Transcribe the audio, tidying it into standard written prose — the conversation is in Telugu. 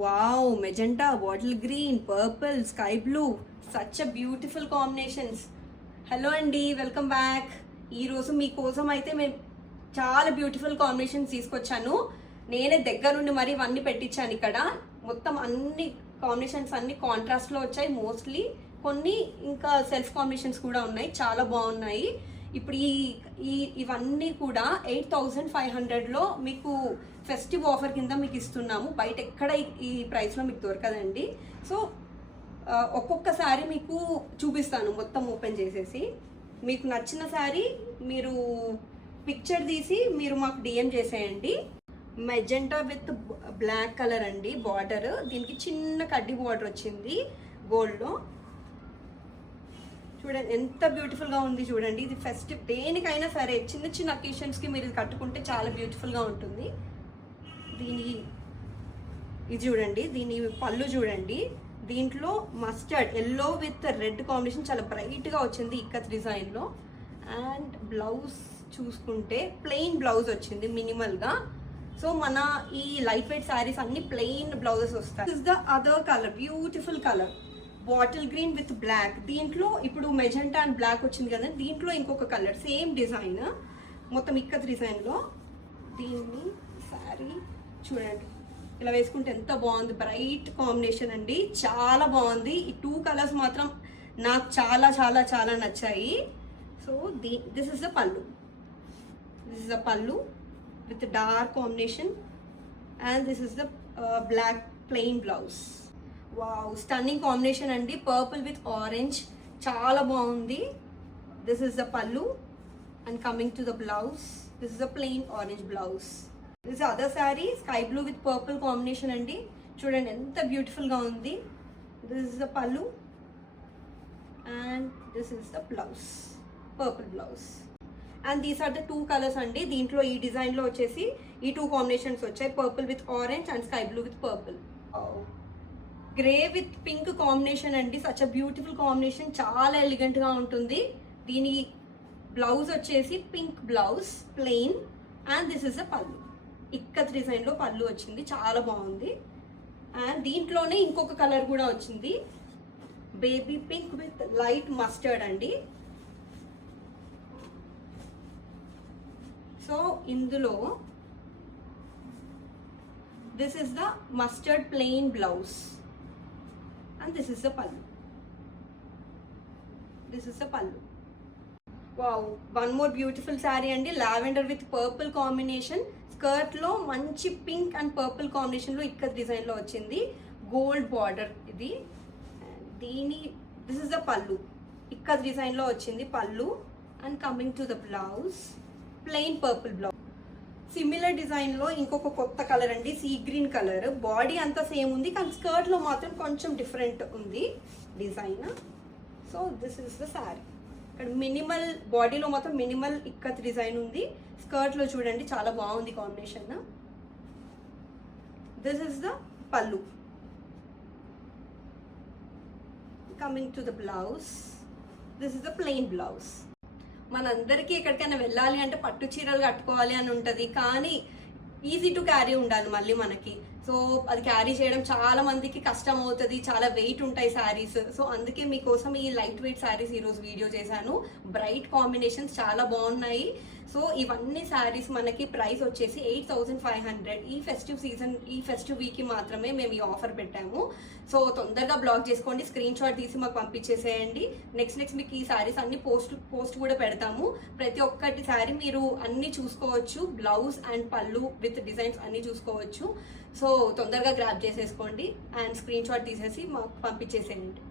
Wow, magenta, bottle green, purple, sky blue, such a beautiful combinations. Hello అండి, వెల్కమ్ బ్యాక్. ఈరోజు మీకోసం అయితే మేము చాలా బ్యూటిఫుల్ కాంబినేషన్స్ తీసుకొచ్చాను. నేనే దగ్గరుండి మరి ఇవన్నీ పెట్టించాను. ఇక్కడ మొత్తం అన్ని కాంబినేషన్స్ అన్ని కాంట్రాస్ట్లో వచ్చాయి. మోస్ట్లీ కొన్ని ఇంకా సెల్ఫ్ కాంబినేషన్స్ కూడా ఉన్నాయి, చాలా బాగున్నాయి. ఇప్పుడు ఇవన్నీ కూడా 8500లో మీకు ఫెస్టివ్ ఆఫర్ కింద మీకు ఇస్తున్నాము. బయట ఎక్కడ ఈ ప్రైస్లో మీకు దొరకదండి. సో ఒక్కొక్క శారీ మీకు చూపిస్తాను మొత్తం ఓపెన్ చేసేసి. మీకు నచ్చిన శారీ మీరు పిక్చర్ తీసి మీరు మాకు డిఎం చేసేయండి. మెజెంటా విత్ బ్లాక్ కలర్ అండి బార్డర్. దీనికి చిన్న కడ్డీ బార్డర్ వచ్చింది గోల్డ్లో. చూడండి ఎంత బ్యూటిఫుల్గా ఉంది. చూడండి, ఇది ఫెస్టివ్ దేనికైనా సరే చిన్న చిన్న అకేషన్స్కి మీరు ఇది కట్టుకుంటే చాలా బ్యూటిఫుల్గా ఉంటుంది. ఇది చూడండి, దీని పళ్ళు చూడండి. దీంట్లో mustard yellow with red combination చాలా బ్రైట్గా వచ్చింది ఇక్కత్ డిజైన్లో. అండ్ బ్లౌజ్ చూసుకుంటే ప్లెయిన్ బ్లౌజ్ వచ్చింది మినిమల్గా. సో మన ఈ లైట్ వెయిట్ శారీస్ అన్ని ప్లెయిన్ బ్లౌజెస్ వస్తాయి. This the other colour, beautiful colour, bottle green with black. దీంట్లో ఇప్పుడు మెజెంటా అండ్ బ్లాక్ వచ్చింది కదా, దీంట్లో ఇంకొక కలర్ సేమ్ డిజైన్ మొత్తం ఇక్కత్ డిజైన్లో. దీన్ని శారీ చూడండి, ఇలా వేసుకుంటే ఎంత బాగుంది. బ్రైట్ కాంబినేషన్ అండి, చాలా బాగుంది. ఈ 2 కలర్స్ మాత్రం నాకు చాలా చాలా చాలా నచ్చాయి. So this is the pallu. This is the pallu with dark combination and this is the black plain blouse. Wow, stunning combination అండి. పర్పుల్ విత్ ఆరెంజ్, చాలా బాగుంది. This is the pallu and coming to the blouse. This is the plain orange blouse. This other sari sky blue with purple combination అండి. చూడండి ఎంత బ్యూటిఫుల్గా ఉంది. This is the pallu and this is the blouse, purple blouse. And these are the 2 colours అండి. దీంట్లో ఈ డిజైన్లో వచ్చేసి ఈ 2 కాంబినేషన్స్ వచ్చాయి, purple with orange and sky blue with purple. Grey with pink combination అండి, సచ్ అ బ్యూటిఫుల్ కాంబినేషన్, చాలా ఎలిగెంట్గా ఉంటుంది. దీని బ్లౌజ్ వచ్చేసి pink blouse plain and this is the pallu. Ikat డిజైన్లో పళ్ళు వచ్చింది, చాలా బాగుంది. అండ్ దీంట్లోనే ఇంకొక కలర్ కూడా వచ్చింది, baby pink with light mustard అండి. సో ఇందులో this is the mustard plain blouse and this is the pallu. This is the పళ్ళు. Wow, one more beautiful sari అండి, లావెండర్ విత్ పర్పుల్ కాంబినేషన్. స్కర్ట్లో మంచి పింక్ అండ్ పర్పుల్ కాంబినేషన్లో ఇక్కత్ డిజైన్లో వచ్చింది, గోల్డ్ బార్డర్ ఇది. This is the pallu, ikat డిజైన్లో వచ్చింది పళ్ళు. And coming to the blouse, plain purple blouse. Similar డిజైన్లో ఇంకొక కొత్త కలర్ అండి, సీ గ్రీన్ కలర్. బాడీ అంతా సేమ్ ఉంది కానీ స్కర్ట్లో మాత్రం కొంచెం డిఫరెంట్ ఉంది design. So this is the sari. ఇక్కడ మినిమల్ బాడీలో మాత్రం మినిమల్ ఇక్కత్ డిజైన్ ఉంది. స్కర్ట్లో చూడండి చాలా బాగుంది కాంబినేషన్. దిస్ ఇస్ ద పళ్ళు. Coming to the blouse, this is the plain blouse. మనందరికీ ఎక్కడికైనా వెళ్ళాలి అంటే పట్టు చీరలు కట్టుకోవాలి అని ఉంటుంది, కానీ ఈజీ టు క్యారీ ఉండాలి మళ్ళీ మనకి. సో అది క్యారీ చేయడం చాలా మందికి కష్టం అవుతుంది, చాలా వెయిట్ ఉంటాయి శారీస్. సో అందుకే మీకోసం ఈ లైట్ వెయిట్ శారీస్ ఈరోజు వీడియో చేశాను. బ్రైట్ కాంబినేషన్స్ చాలా బాగున్నాయి. సో ఇవన్నీ శారీస్ మనకి ప్రైస్ వచ్చేసి 8500. ఈ ఫెస్టివ్ సీజన్, ఈ ఫెస్టివ్ వీక్కి మాత్రమే మేము ఈ ఆఫర్ పెట్టాము. సో తొందరగా బ్లాక్ చేసుకోండి, స్క్రీన్ షాట్ తీసి మాకు పంపించేసేయండి. నెక్స్ట్ మీకు ఈ శారీస్ అన్ని పోస్ట్ కూడా పెడతాము. ప్రతి ఒక్కటి శారీ మీరు అన్ని చూసుకోవచ్చు, బ్లౌజ్ అండ్ పళ్ళు విత్ డిజైన్స్ అన్ని చూసుకోవచ్చు. సో తొందరగా గ్రాప్ చేసేసుకోండి అండ్ స్క్రీన్ షాట్ తీసేసి మాకు పంపించేసేయండి.